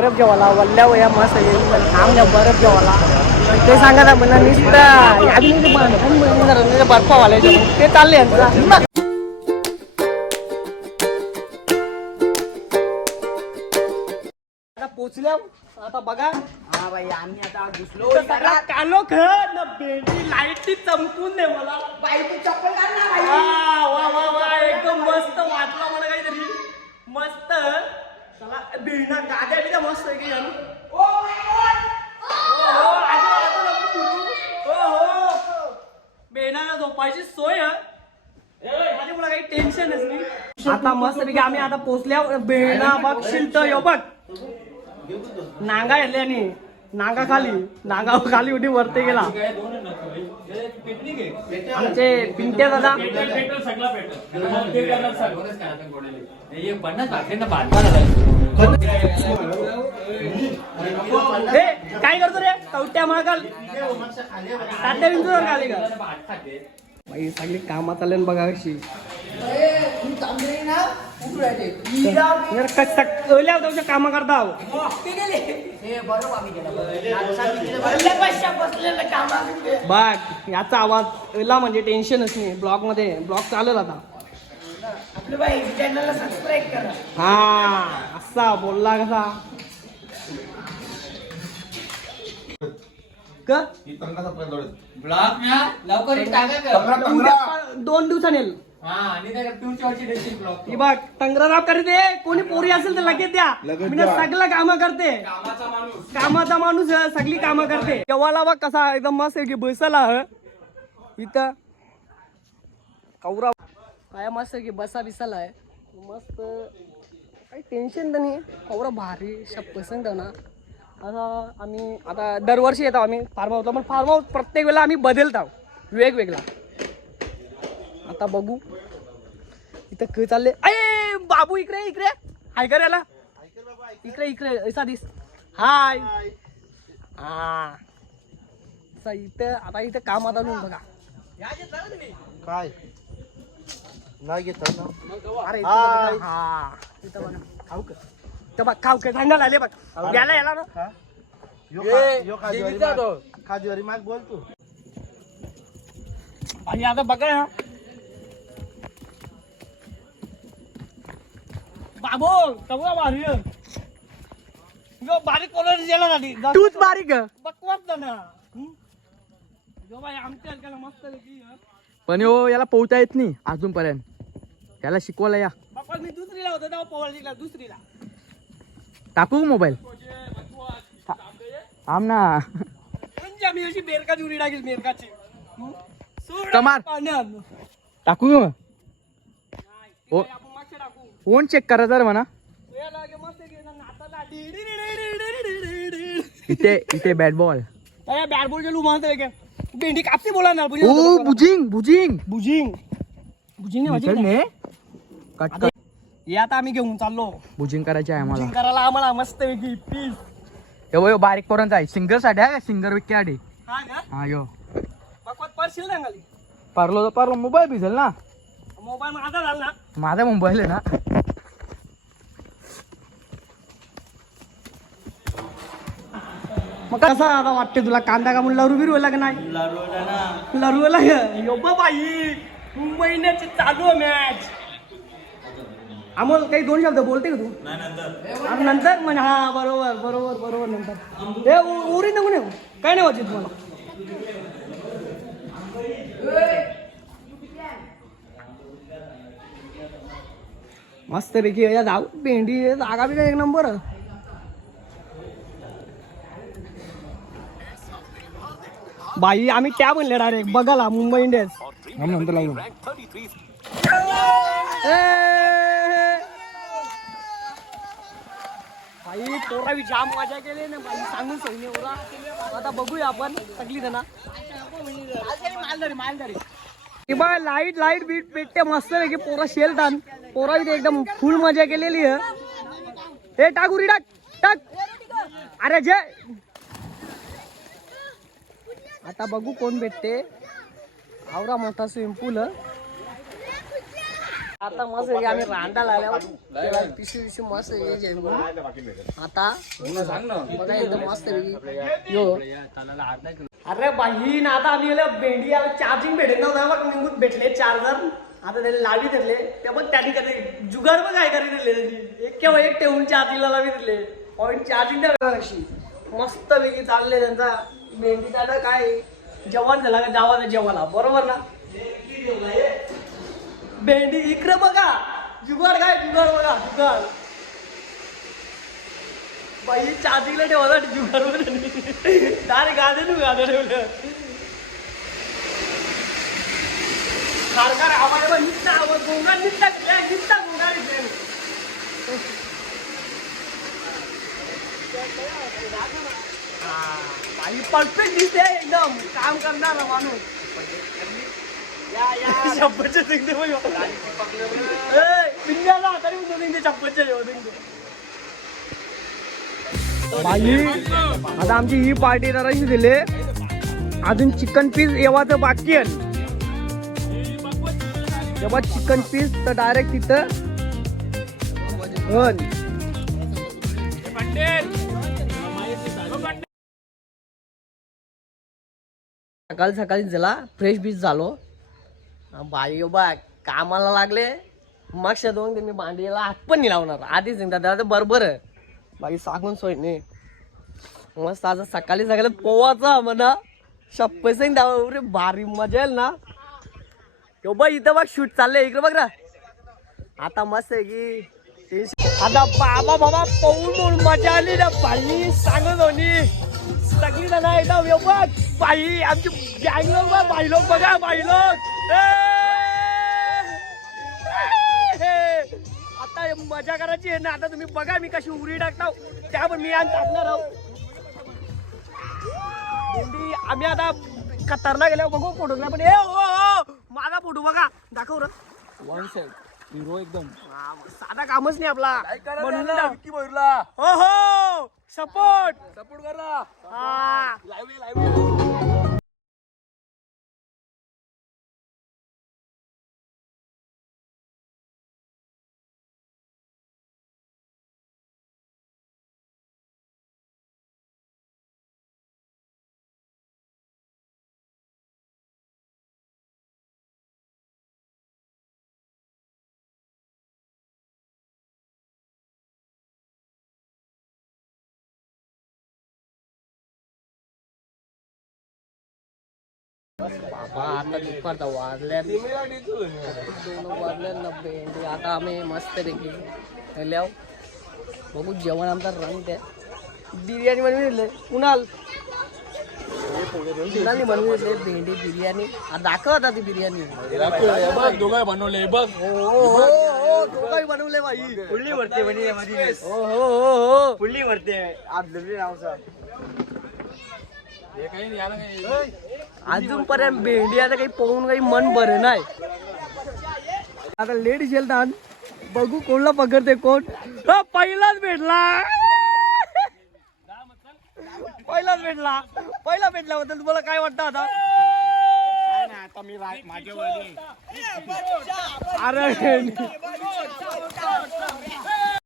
बर्फ जेवायला वल्ल्या वया मस्त आमच्या बर्फ जेवायला ते सांगा ना म्हणा नुसतं बर्फ वालायचे ते चालले यांचं पोचल्या आता बघा. हा भाई आम्ही आता घुसलो कालो ख ना बेंडी लाईट चमकून दे मला बाई तू चप्पल काढ ना भाई. वा वा वा एकदम मस्त वाटला मला काहीतरी मस्त. चला बेंडा गाद्या बिद्या मस्त आहे की यार. Oh my God. हो बेंडाला झोपायची सोय माझी मला काही टेन्शनच नाही. आता मस्त पैकी आम्ही आता पोचल्या बेंडा बघशील तर यो बघ नांगा येतल्यानी नांगा खाली उठी वरती गेला. आमचे पिंट्या दादा काय करतो रे कवट्या महाकाल तात्या विंचूवर खाली का बाई सगळी कामात आले बघा कशी काम करता बघ याचा आवाज एला म्हणजे टेन्शनच नाही. ब्लॉग मध्ये ब्लॉग चालेल आता. हा असा बोलला कसा दोन दिवसांनी येईल. बघ टंगरा साफ करते कोणी पोरी असेल तर लगेच द्या. मी सगळं काम करते कामाचा माणूस सगळी कामं करते. केव्हाला बघ कसा एकदम मस्त आहे की बसला इथं कौरा काय मस्त आहे की बसा बिसाला आहे मस्त काही टेन्शन तर नाही. कौरा भारी पसंत आहे ना. आता आम्ही आता दरवर्षी येतो आम्ही फार्म हाऊसला पण फार्म हाऊस प्रत्येक वेळेला आम्ही बदलतो वेगवेगळा. आता बघू इथं क चालले अरे बाबू इकडे हाय कर याला इकडे ऐसा दिस हाय. हा इथं आता इथं कामात आणून बघा काय नाही घेत अरे हा इथं बघा खाऊ का तर बघ खाऊ का थंड आले बघ याला ना खाजवारी माग बोल तू. आणि आता बघा बाबू कबूला भारी बारीक कोणाची गेला झाली तूच बारीक बकवास ना जो बाई आमच्या हलक्याला मस्त पण हो याला पोहता येत नाही अजूनपर्यंत. याला शिकवायला या. बकवास मी दुसरीला होतो तेव्हा पोवायला दुसरीला टाकू मोबाईल थांब ना. म्हणजे आम्ही अशी बेरकाची उडी टाकील बेरकाची कमार टाकू मग फोन चेक करा जर म्हणा. इथे बॅट बॉल बॅट बॉल चलू म्हणतो का भेंडी कापते बोला ना बुजिंग हे आता आम्ही घेऊन चाललो बुजिंग करायची आहे आम्हाला. करायला आम्हाला मस्त पैकी पीस यो बारीक पोरांचा आहे सिंगर साठी आहे सिंगर विक्यासाठी. हा यो बकवास परशील ना खाली पारलो तर पारलो मोबाईल भिजल ना. मोबाईल माझा झाला ना माझा मोबाईल आहे ना. मग कसा आता वाटते तुला कांदा का म्हणून लरू बिरू का नाही लरू यो बाई महिन्याची चालू मॅच. अमोल काही दोन शब्द बोलते का तू नंतर म्हणजे हा बरोबर नंतर हे उरी नको नाही काय नाही वाटत तुम्हाला. मस्त पैकी या जाऊ भेंडी जागा बी एक नंबर. बाई आम्ही त्या म्हणले डायरेक्ट बघाला मुंबई इंडियन्स नंतर लागून बाई पोरावी जाम मजा केली ना बाई सांगून सैन्य ओरा. आता बघूया आपण सगळी जण मालदारी लाईट बीट पेटते मस्त पैकी पोरा शेल टान पोरा एकदम फुल मजा केलेली आहे. हे टाक उरी टाक अरे जे आता बघू कोण भेटते. आवरा मोठा स्विमिंग पूल आता मस्त आहे की आम्ही रांदा लागल्या त्याला पिशवी मस्त आहे जेवण. आता बघा एकदम मस्त आहे यो. अरे बाई ना आता आम्ही गेलो भेंडी याला चार्जिंग भेटत नव्हता बघ निघून भेटले चार्जर. आता त्याला लावी दिले ते बघ त्यांनी कधी जुगार बघ काय करी दिले त्यांनी एक किंवा एक ठेवून चार्जिंगला लावी दिले पॉईंट चार्जिंग द्या अशी मस्त वेगळी चालले त्यांचा भेंडी. आता काय जेवण झाला का जावा जेवायला बरोबर ना. भेंडी इकडे बघा जुगार काय जुगार बघा जुगार बाई चार्जिंगला ठेवा जुगार डायरेक्ट गाजर ठेवलं खारखार आवाज निघता आवाज गोंगार निघता गोंगार बाई परफेक्ट दिसते एकदम काम करणार माणूस. शब्दचे दिंगते पिंग्याला तरी दिंगते शब्दचे बाई. आता आमची ही पार्टी जराशी दिले अजून चिकन पीस येवाचं बाकी आहे. जेव्हा चिकन पीस तर डायरेक्ट तिथं सकाळी झाला फ्रेश बीस झालो बाई बा कामाला लागले. मग दोन ते मी भांडीला हात पण नाही लावणार आधीच दादा बरोबर आहे बाई सांगून सोय नाही. मस्त आज सकाळी पोवाचा म्हणा शप्पे रे भारी मजा येईल ना. यो बाई इथं बघ शूट चाललंय इकडे बघ ना. आता मस्त आहे की आता बाबा पाहून मजा आली ना बाई सांगत होणी सगळी जण एकदम यो बघ बाई आमची गँग लोक बघ बाई लोक बघा बाई लोक आता मजा करायची आहे ना. आता तुम्ही बघा मी कशी उरी टाकता त्या पण मी टाकणार आहोत. आम्ही आता कतारला गेल्यावर बघू फोटो पण माझा फोटो बघा दाखव र वन साइड हिरो एकदम साधा कामच नाही आपला बनवून हो हो सपोर्ट करा. बाबा आता दुपारचा वाजल्या 2 वाजल्या भेंडी. आता आम्ही मस्त पैकी ल्याव बघू जेवण आमचा रंग आहे. बिर्याणी बनवून दिले कुणाल बनवून दिले भेंडी बिर्याणी. दाखव आता ती बिर्याणी दोघं बनवले बघ. हो दोघंही बनवले बाई फुल्ली वरते हो हो फुल्ली वरते आज नावचा अजूनपर्यंत भेंडी आता काही पाहून काही मन बरं नाही. आता लेट शेलतात बघू कोणला पकडते कोण. पहिलाच भेटला पहिला भेटल्याबद्दल तुम्हाला काय वाटतं आता. आता मी माझ्या अरे